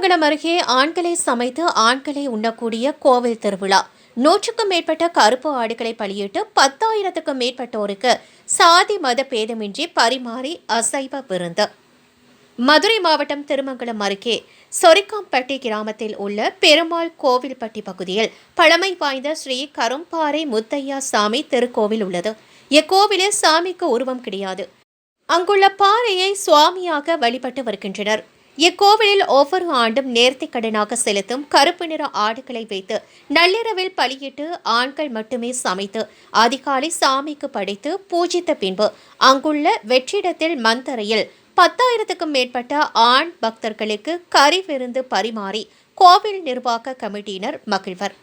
திருமங்கலம் அருகே ஆண்களை சமைத்து ஆண்களை உண்ணக்கூடிய கோவில் திருவிழா. நூற்றுக்கும் மேற்பட்ட கருப்பு ஆடுகளை பலியிட்டு பத்தாயிரத்துக்கும் மேற்பட்டோருக்கு சாதி மத பேதமின்றி பரிமாறி அசைவ விருந்து. மதுரை மாவட்டம் திருமங்கலம் அருகே சொரிக்காம்பட்டி கிராமத்தில் உள்ள பெருமாள் கோவில்பட்டி பகுதியில் பழமை வாய்ந்த ஸ்ரீ கரும்பாறை முத்தையா சாமி திருக்கோவில் உள்ளது. இக்கோவிலில் சாமிக்கு உருவம் கிடையாது. அங்குள்ள பாறையை சுவாமியாக வழிபட்டு வருகின்றனர். இக்கோவிலில் ஒவ்வொரு ஆண்டும் நேர்த்தி கடனாக செலுத்தும் கருப்பு நிற ஆடுகளை வைத்து நள்ளிரவில் பலியிட்டு ஆண்கள் மட்டுமே சமைத்து அதிகாலை சாமிக்கு படைத்து பூஜித்த பின்பு அங்குள்ள வெற்றிடத்தில் மந்தரையில் பத்தாயிரத்துக்கும் மேற்பட்ட ஆண் பக்தர்களுக்கு கறி விருந்து பரிமாறி கோவில் நிர்வாக கமிட்டியினர் மகிழ்வர்.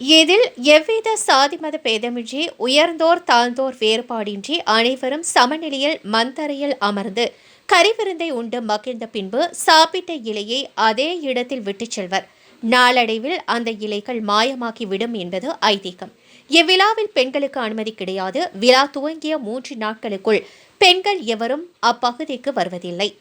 இதில் எவ்வித சாதி மத பேதமின்றி உயர்ந்தோர் தாழ்ந்தோர் வேறுபாடின்றி அனைவரும் சமநிலையில் மந்தரையில் அமர்ந்து கறிவிருந்தை உண்டு மகிழ்ந்த பின்பு சாப்பிட்ட இலையை அதே இடத்தில் விட்டுச் செல்வர். நாளடைவில் அந்த இலைகள் மாயமாகி விடும் என்பது ஐதீகம். இவ்விழாவில் பெண்களுக்கு அனுமதி கிடையாது. விழா துவங்கிய மூன்று நாட்களுக்குள் பெண்கள் எவரும் அப்பகுதிக்கு வருவதில்லை.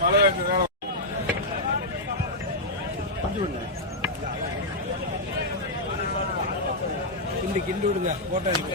மழை இருக்கிறதுனால கிண்டு கிண்டு விடுங்க போட்டோ எடுக்க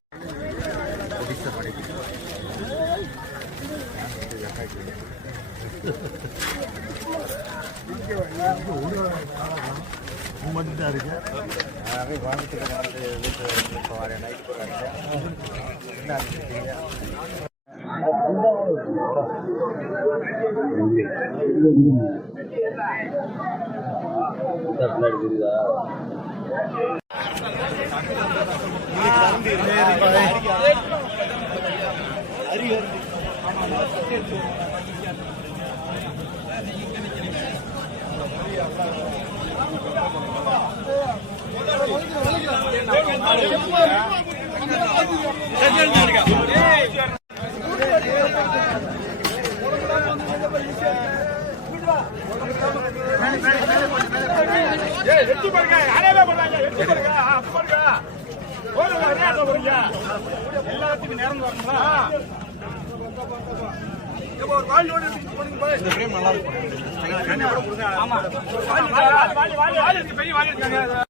ಮದ್ದ ಅದಕ್ಕೆ ಹರಿ ಹರಿ வெட்டி பாருங்க யாரே பண்ணாங்க வெட்டி பாருங்க அப்ப பாருங்க போடுங்க நேரம் போறீங்க எல்லாத்துக்கும் நேரம் இப்போ ஒரு வாலி ஓடி போடுங்க பாரு இந்த ஃப்ரேம் நல்லா இருக்கு ஆமா வாலி வாலி வாலி வாலி இருக்கு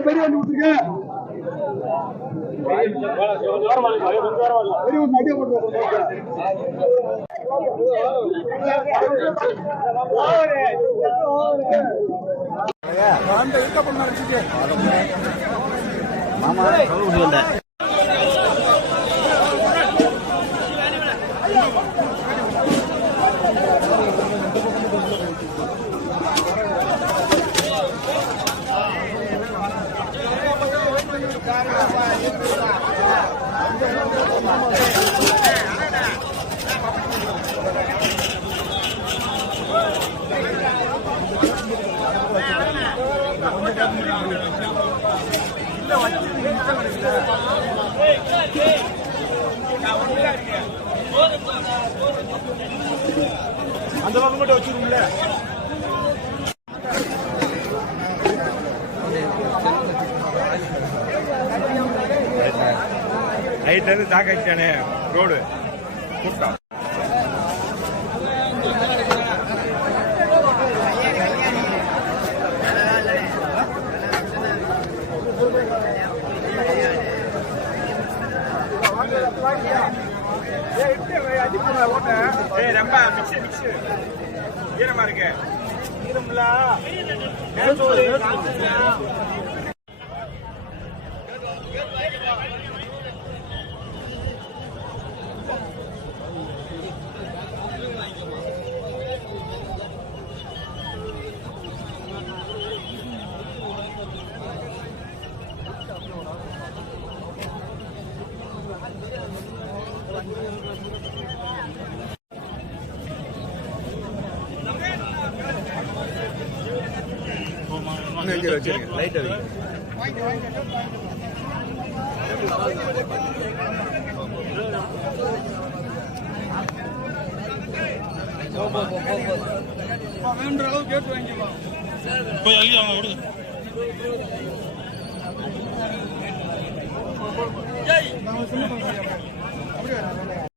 பெரிய வண்டி விட்டுருக்க பெரிய ஒரு நடிகை போட்டு அந்த இருக்க பொண்ணு அந்த பக்கம் மட்டும் வச்சிருக்கோம்ல நைட்ல இருந்து தாக்காச்சானே ரோடு கூட்டம் ஏய் ரொம்ப மிக்ஸ் மிக்ஸ் ஈரமா இருக்கு. ஈரம்ல வச்சிருங்க லைட் போய் அள்ளி அவங்க விடுங்க அப்படியே